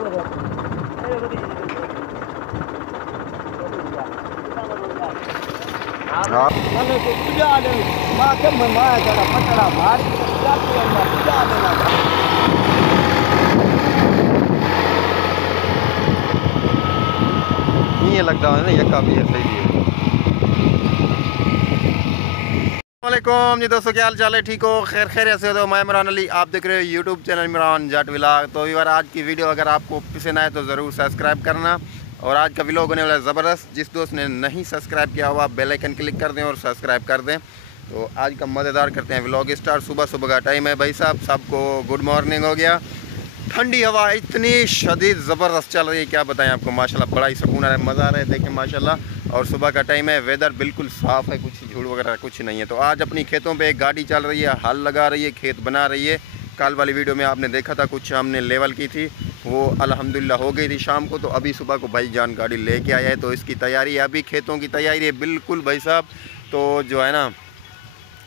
ये लगता है ना यक्का भी है सही है। वालेकुम जी दोस्तों, क्या हाल चाल है? ठीक हो? खैर खैरियत से हो? तो मैं इमरान अली, आप देख रहे हो यूट्यूब चैनल इमरान जट व्लॉग। तो यार आज की वीडियो अगर आपको पसंद आए तो ज़रूर सब्सक्राइब करना। और आज का व्लॉग होने वाला है ज़बरदस्त। जिस दोस्त ने नहीं सब्सक्राइब किया हुआ बेल आइकन क्लिक कर दें और सब्सक्राइब कर दें। तो आज का मज़ेदार करते हैं व्लॉग स्टार्ट। सुबह सुबह का टाइम है भाई साहब, सबको गुड मॉर्निंग हो गया। ठंडी हवा इतनी शदीद ज़बरदस्त चल रही है, क्या बताएं आपको। माशाल्लाह बड़ा ही सुकून आ रहा है, मज़ा आ रहा है, देखें माशाल्लाह। और सुबह का टाइम है, वेदर बिल्कुल साफ़ है, कुछ झूठ वगैरह कुछ नहीं है। तो आज अपनी खेतों पे एक गाड़ी चल रही है, हल लगा रही है, खेत बना रही है। कल वाली वीडियो में आपने देखा था, कुछ हमने लेवल की थी, वो अल्हम्दुलिल्लाह हो गई थी शाम को। तो अभी सुबह को भाईजान गाड़ी लेके आया है, तो इसकी तैयारी है, अभी खेतों की तैयारी है बिल्कुल भाई साहब। तो जो है ना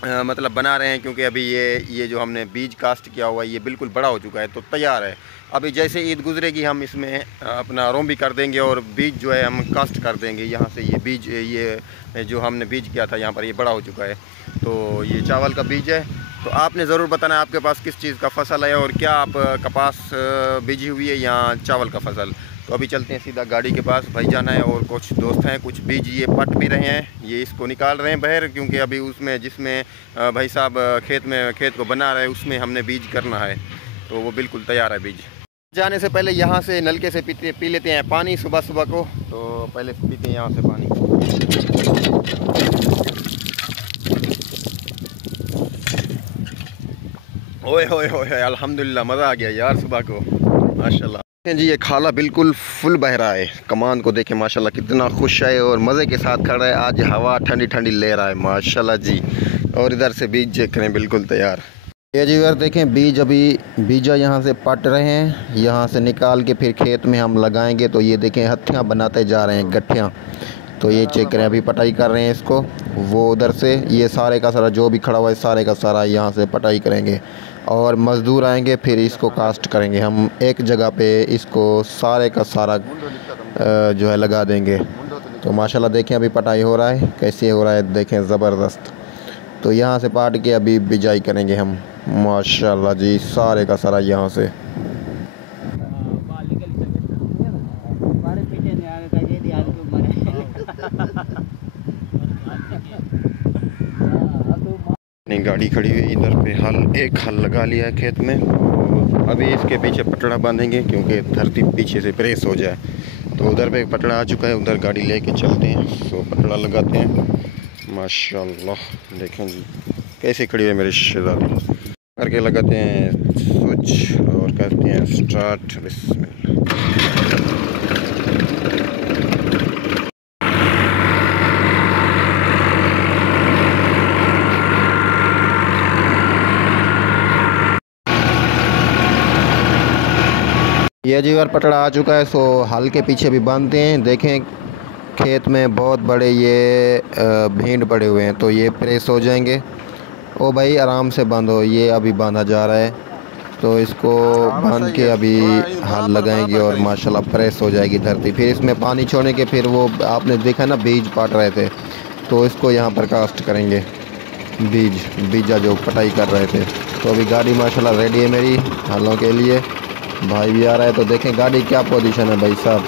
मतलब बना रहे हैं, क्योंकि अभी ये जो हमने बीज कास्ट किया हुआ है ये बिल्कुल बड़ा हो चुका है, तो तैयार है। अभी जैसे ईद गुजरेगी हम इसमें अपना रोम भी कर देंगे और बीज जो है हम कास्ट कर देंगे यहाँ से। ये बीज ये जो हमने बीज किया था यहाँ पर ये बड़ा हो चुका है। तो ये चावल का बीज है। तो आपने ज़रूर बताना आपके पास किस चीज़ का फसल है और क्या आप कपास बीजी हुई है या चावल का फसल। तो अभी चलते हैं सीधा गाड़ी के पास, भाई जाना है और कुछ दोस्त हैं, कुछ बीज ये पट भी रहे हैं, ये इसको निकाल रहे हैं बाहर, क्योंकि अभी उसमें जिसमें भाई साहब खेत को बना रहे हैं उसमें हमने बीज करना है। तो वो बिल्कुल तैयार है बीज। जाने से पहले यहाँ से नलके से पी लेते हैं पानी सुबह सुबह को। तो पहले पीते हैं यहाँ से पानी। ओए होए होए, अल्हम्दुलिल्लाह मज़ा आ गया यार सुबह को माशाल्लाह। जी ये खाला बिल्कुल फुल बह रहा है, कमान को देखें माशाल्लाह कितना खुश है और मज़े के साथ खड़ा है। आज हवा ठंडी ठंडी ले रहा है माशाल्लाह जी। और इधर से बीज देख रहे हैं बिल्कुल तैयार। ये जी यार देखें बीज अभी बीजा यहाँ से पट रहे हैं, यहाँ से निकाल के फिर खेत में हम लगाएंगे। तो ये देखें हथियाँ बनाते जा रहे हैं, गठियाँ। तो ये चेक करें, अभी पटाई कर रहे हैं इसको। वो उधर से ये सारे का सारा जो भी खड़ा हुआ है सारे का सारा यहाँ से पटाई करेंगे और मज़दूर आएंगे, फिर इसको कास्ट करेंगे। हम एक जगह पे इसको सारे का सारा जो है लगा देंगे। तो माशाल्लाह देखें अभी पटाई हो रहा है, कैसे हो रहा है देखें ज़बरदस्त। तो यहाँ से पाट के अभी बिजाई करेंगे हम माशाल्लाह जी, सारे का सारा यहाँ से। गाड़ी खड़ी हुई इधर पे, एक हल लगा लिया है खेत में। अभी इसके पीछे पटड़ा बांधेंगे क्योंकि धरती पीछे से प्रेस हो जाए। तो उधर पे पटड़ा आ चुका है, उधर गाड़ी लेके चलते हैं। तो पटड़ा लगाते हैं माशाल्लाह। देखें जी कैसे खड़ी है मेरी शहज़ादी। करके लगाते हैं स्विच और करते हैं स्टार्ट। बिस्मिल्लाह। ये जी और पटड़ा आ चुका है, सो हल के पीछे भी बांधते हैं। देखें खेत में बहुत बड़े ये भींड पड़े हुए हैं, तो ये प्रेस हो जाएंगे। ओ भाई आराम से बांधो, ये अभी बांधा जा रहा है। तो इसको बांध के अभी हल लगाएंगे और माशाल्लाह प्रेस हो जाएगी धरती। फिर इसमें पानी छोड़ने के फिर वो आपने देखा ना बीज पाट रहे थे, तो इसको यहाँ पर कास्ट करेंगे बीजा जो पटाई कर रहे थे। तो अभी गाड़ी माशाल्लाह रेडी है मेरी हलों के लिए। भाई भी आ रहा है। तो देखें गाड़ी क्या पोजीशन है भाई साहब,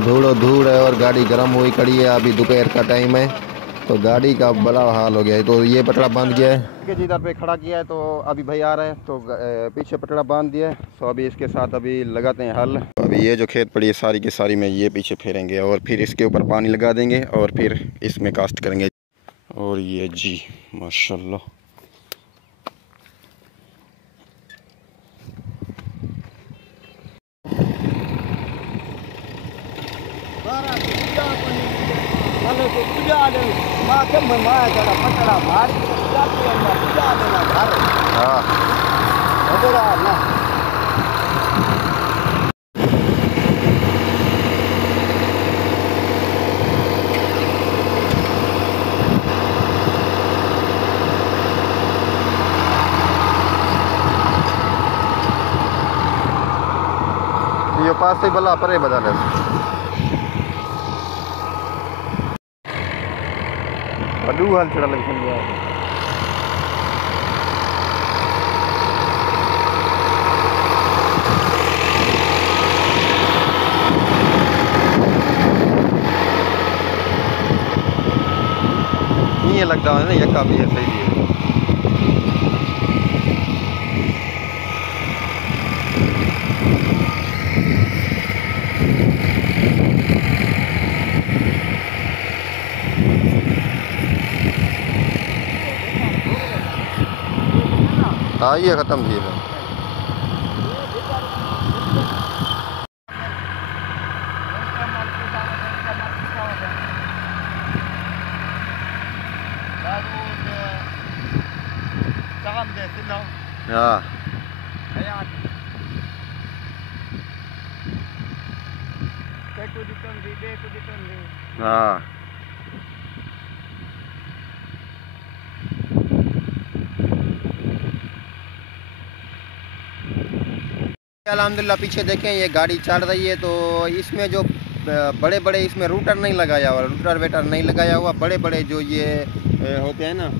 धूड़ है और गाड़ी गर्म हुई खड़ी है। अभी दोपहर का टाइम है, तो गाड़ी का बड़ा हाल हो गया है। तो ये पटड़ा बांध गया है, इधर पे खड़ा किया है। तो अभी भाई आ रहा है, तो पीछे पटड़ा बांध दिया है। तो अभी इसके साथ अभी लगाते हैं हल। तो अभी ये जो खेत पड़ी है सारी की सारी में ये पीछे फेरेंगे और फिर इसके ऊपर पानी लगा देंगे और फिर इसमें कास्ट करेंगे। और ये जी माशाल्लाह ये पास से भला परे बदल है अडू हाल चढ़ा लग गया ये लगता है ना यक्का भी है सही है हाँ ये ख़त्म थी मैं हाँ हाँ अल्हम्दुलिल्लाह पीछे देखें ये गाड़ी चल रही है तो इसमें जो बड़े बड़े इसमें रूटर नहीं लगाया हुआ रूटर वेटर नहीं लगाया हुआ बड़े बड़े जो ये होते हैं ना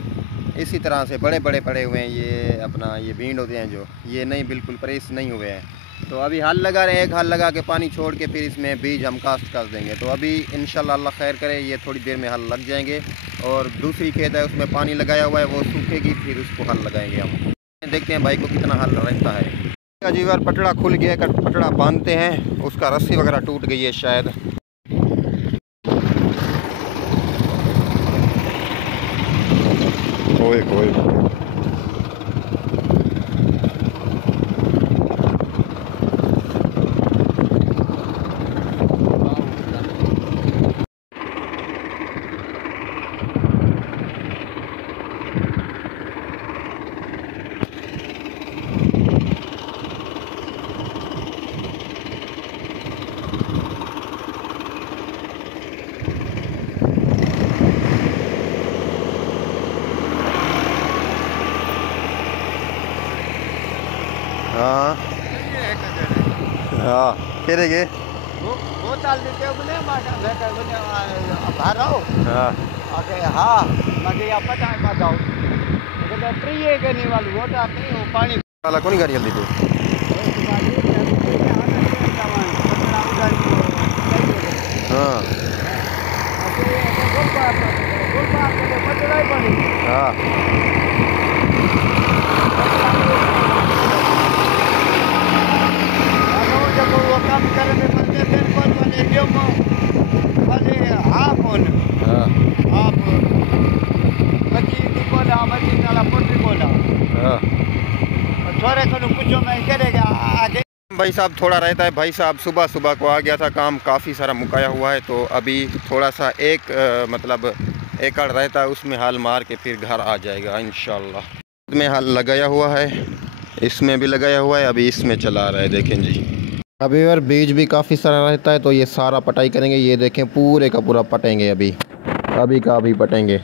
इसी तरह से बड़े बड़े पड़े हुए हैं ये अपना ये भींड होते हैं जो ये नहीं बिल्कुल प्रेस नहीं हुए हैं तो अभी हल लगा रहे हैं एक हल लगा के पानी छोड़ के फिर इसमें बीज हम कास्ट कर देंगे तो अभी इंशाल्लाह अल्लाह खैर करे ये थोड़ी देर में हल लग जाएंगे और दूसरी खेत है उसमें पानी लगाया हुआ है वो सूखेगी फिर उसको हल लगाएंगे हम देखते हैं भाई को कितना हल रहता है जी बार पटड़ा खुल गया कर पटड़ा बांधते हैं उसका रस्सी वगैरह टूट गई है शायद ओए ओए हाँ हाँ केरे गे वो डाल देते हो बने माटा बेटा बने बाहर आओ हाँ ओके हाँ मगे या पता है मत आओ तो ट्री है के नहीं वाली वो आते हैं वो पानी वाला कौन गाड़ी जल्दी तो हाँ हाँ काम करे में बंदे दिन पर बने क्यों बने हाफ होन हाफ मची की बोला मची नाला पोटरी बोला हाँ थोड़े को पूछो मैं करेगा आगे भाई साहब थोड़ा रहता है भाई साहब सुबह सुबह को आ गया था काम काफ़ी सारा मुकाया हुआ है तो अभी थोड़ा सा एक मतलब एकड़ रहता है उसमें हल मार के फिर घर आ जाएगा इंशाल्लाह में हल लगाया हुआ है इसमें भी लगाया हुआ है अभी इसमें चला रहा है देखें जी अभी यार बीज भी काफ़ी सारा रहता है तो ये सारा पटाई करेंगे ये देखें पूरे का पूरा पटेंगे अभी का अभी पटेंगे